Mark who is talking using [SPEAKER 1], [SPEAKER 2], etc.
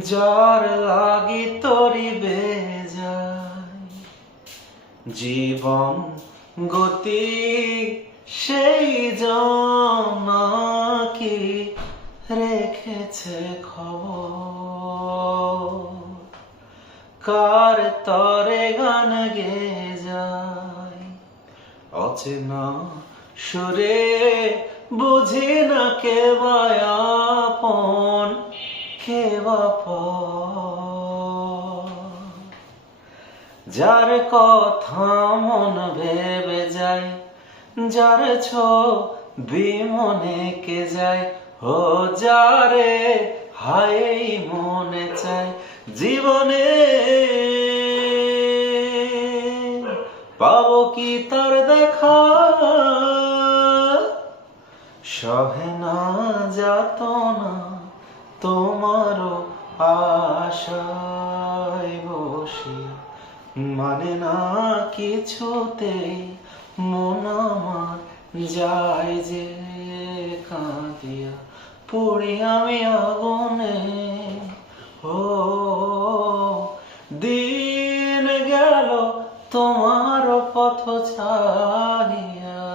[SPEAKER 1] যার লাগি তরি বেজায়। জীবন গতি সেই জনাকি রেখেছে খবর। কার তরে গান গে যায় অচেনা সুরে বুঝি না কে আপন বাপন যার কথা মন ভেবে যায়, যার ছবি মনে কে যায়, ও যারে হাই মনে চায় জীবনে। পাবো কি তার দেখা? সহে না যাত না। তোমারও আশায় বসিয়া। মানে না কিছুতেই মন আমার যায় যে কাঁদিয়া। পড়ি আমি আগুনে, ও দিন গেল তোমার পথ ছাড়িয়া